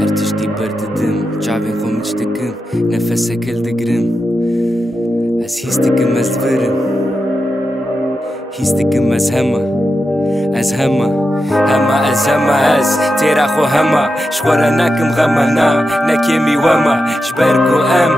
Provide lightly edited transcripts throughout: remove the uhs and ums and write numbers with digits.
Her tiştî berdidim çavên xwe min dikim nefesek el digirim ez hîs dikim ez diverim hîs dikim ez hema ez hema ez têra xwe hema ji xwe re nakim xema na nekêmî wema ji ber ku em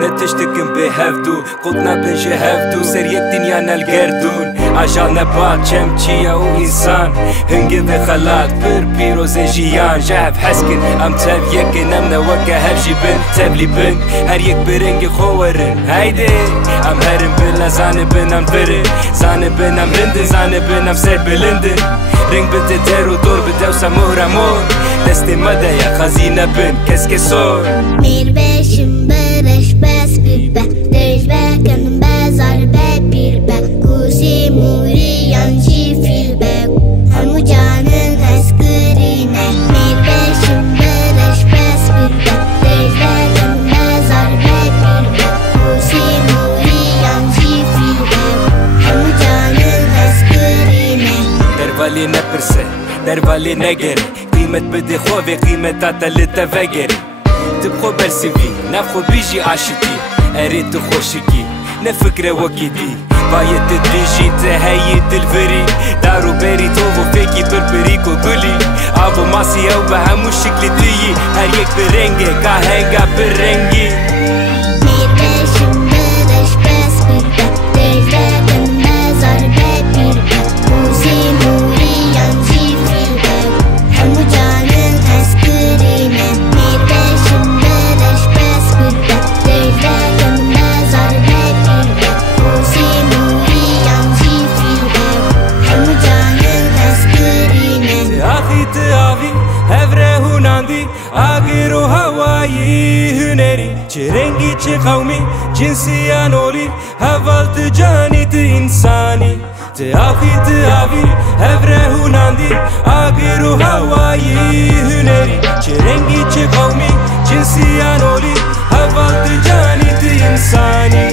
ne tiştikim pê hevdû qut nebin ji hevdû ser yek dinya nelgerdûn aja nebat çemçiya û însan hingê vê xelat pir pîrozê jiyan ji hev heskin em tev yekin em ne weke hev jî bin tevlî bin her yek bi rengê xwe werin heydê em herin bin zanibin em virin zanibin em rindin zanibin em serbilindin Ring bide der û dor bi dewsa mohra mor destê me de ye xezîne bin keske sor Mêr beşim bereş bes bibe derj bekin bezar be pîr be kûsî mûriyan jî fîl be hemû canin hezkirîne Mêr beşim bereş bes bibe derj bekin bezar be pîr be kûsî mûriyan jî fîl be hemû canin hezkirîne Dervalê nepirse dervalê negere qîmet bide xwe vê qîmeta te li te vegere Tu bi xwe bersivî nav xwe bijî aşikî erê tu xweşikî ne fikre wekî dî bayê tu dijî te heyî dilverî dar û berî tov û fêkî pirpirîk û gulî av û masî ew bi hemû şiklî diyî her yek bi rengê gahenga bi rengî Mêr beşim bereş bes bibe derj bekin bezar be pîr be kûsî mûriyan jî fîl be hemû canin hezkirîne Mêr beşim bereş bes bibe derj bekin bezar be pîr be kûsî mûriyan jî fîl be hemû canin hezkirîne Axî tu avî hev re hûnandî agir û hewayî hunerî çi rengî çi qewmî cinsiyan olî heval tu canî tu însanî Tu axî tu avî hev re hûnandî agir û hewayî hunerî çi rengî çi qewmî cinsiyan olî heval tu canî tu însanî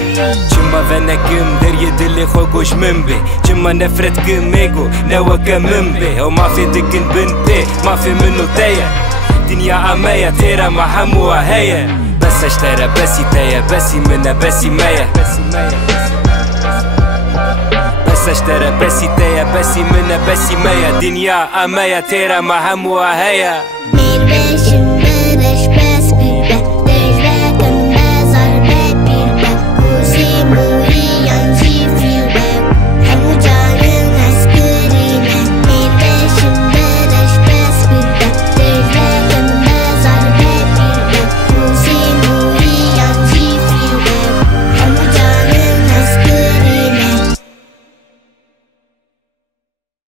Çima venekim deryê dilê xwe goş min bê Çima nefret kim êgo ne weke min bê Ew mafê dikin bin pê mafê min û te ye Dinya ame ye têra me hemû we heye Bes eştere besî te ye besî min e besî me ye Bes eştere besî te ye besî min e besî me ye Dinya ame ye têra me hemû we heye Mêr beşim